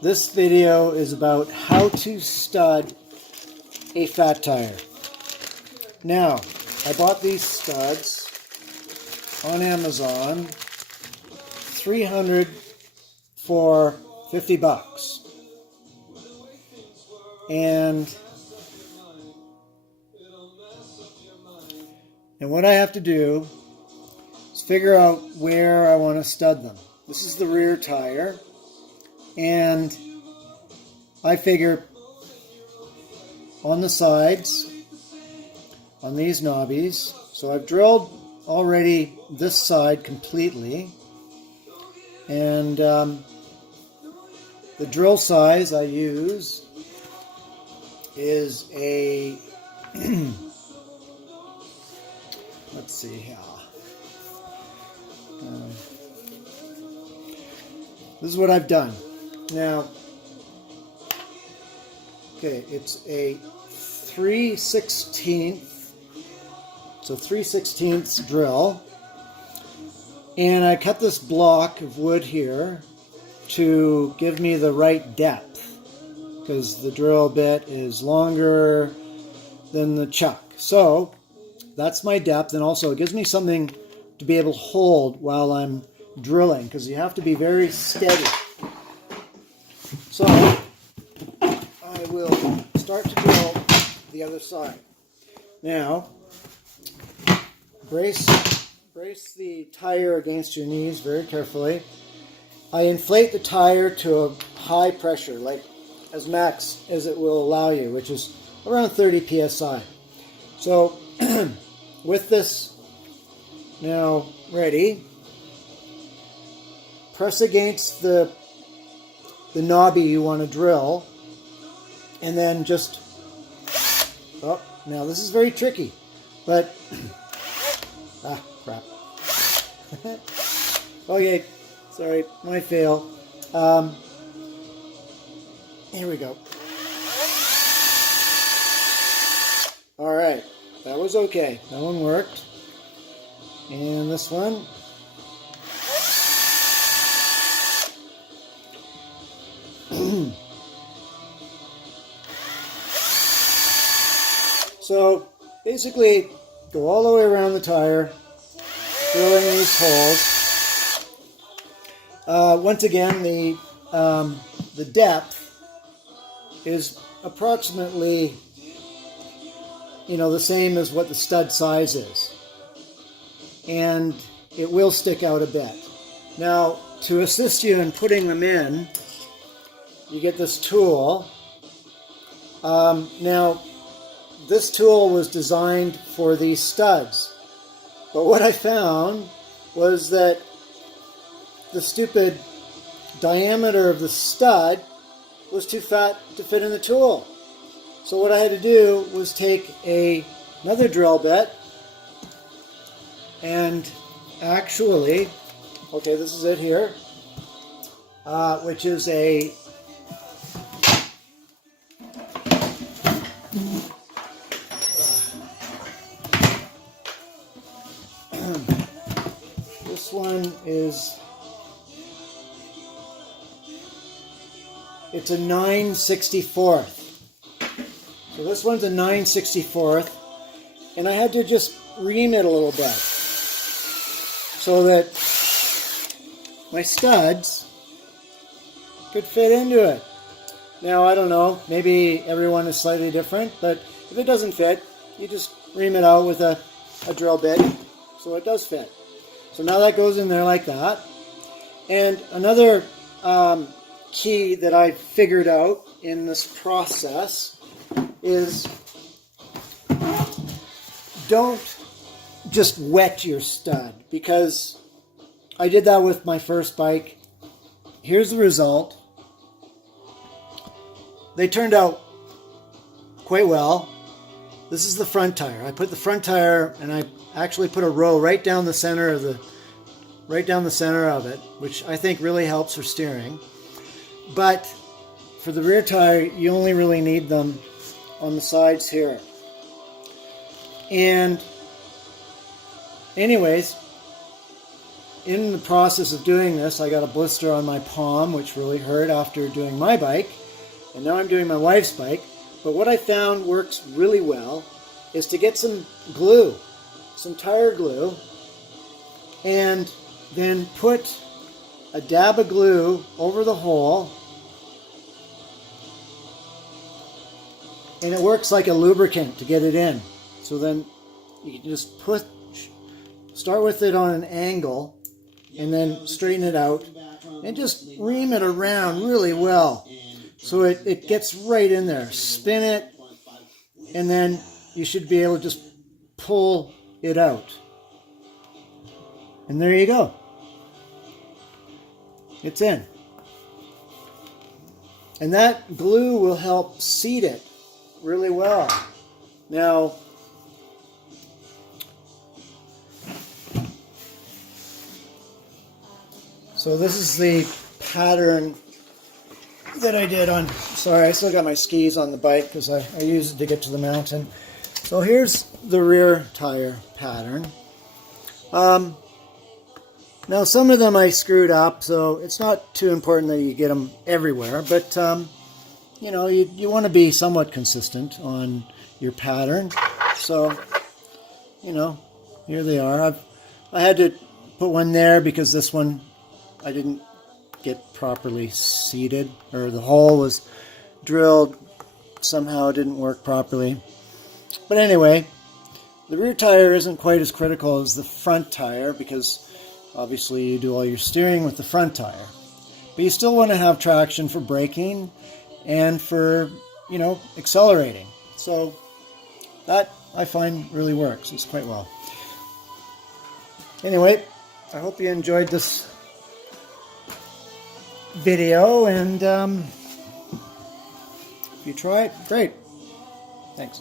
This video is about how to stud a fat tire. Now, I bought these studs on Amazon, 300 for 50 bucks. And what I have to do is figure out where I want to stud them. This is the rear tire, and I figure on the sides, on these knobbies. So I've drilled already this side completely, and the drill size I use is a let's see here. This is what I've done. Now, okay, it's a 3/16, so 3/16 drill, and I cut this block of wood here to give me the right depth, because the drill bit is longer than the chuck. So that's my depth, and also it gives me something to be able to hold while I'm drilling, because you have to be very steady. So I will start to drill the other side. Now, brace the tire against your knees very carefully. I inflate the tire to a high pressure, like as max as it will allow you, which is around 30 psi. So with this now ready, press against the knobby you want to drill, and then just, oh, now this is very tricky, but, crap. Okay, sorry, my fail. Here we go. All right, that was okay. That one worked. And this one. So basically, go all the way around the tire, drilling these holes. Once again, the depth is approximately, the same as what the stud size is, and it will stick out a bit. Now, to assist you in putting them in, you get this tool. Now, this tool was designed for these studs, but what I found was that the stupid diameter of the stud was too fat to fit in the tool. So what I had to do was take another drill bit and actually, okay, this is it here, which is a this one is, it's a 9/64. So this one's a 9/64, and I had to just ream it a little bit so that my studs could fit into it. Now, I don't know, maybe everyone is slightly different, but if it doesn't fit, you just ream it out with a drill bit so it does fit. So now that goes in there like that. And another key that I figured out in this process is don't just wet your stud, because I did that with my first bike. Here's the result. They turned out quite well. This is the front tire. I put the front tire, and I actually put a row right down the center of it, which I think really helps for steering. But for the rear tire, you only really need them on the sides here. And anyways, in the process of doing this, I got a blister on my palm, which really hurt after doing my bike. And now I'm doing my wife's bike. But what I found works really well is to get some glue, some tire glue, and then put a dab of glue over the hole. And it works like a lubricant to get it in. So then you can just start with it on an angle and then straighten it out and just ream it around really well so it gets right in there. Spin it, and then you should be able to just pull it out. And there you go. It's in. And that glue will help seat it really well. Now, so this is the pattern that I did on, sorry, I still got my skis on the bike because I use it to get to the mountain. So here's the rear tire pattern. Now some of them I screwed up, so it's not too important that you get them everywhere, but you know, you want to be somewhat consistent on your pattern. So, you know, here they are. I had to put one there because this one I didn't get properly seated, or the hole was drilled somehow, it didn't work properly. But anyway, the rear tire isn't quite as critical as the front tire because obviously you do all your steering with the front tire. But you still want to have traction for braking and for, you know, accelerating. So that I find really works. It's quite well. Anyway, I hope you enjoyed this video, and if you try it, great. Thanks.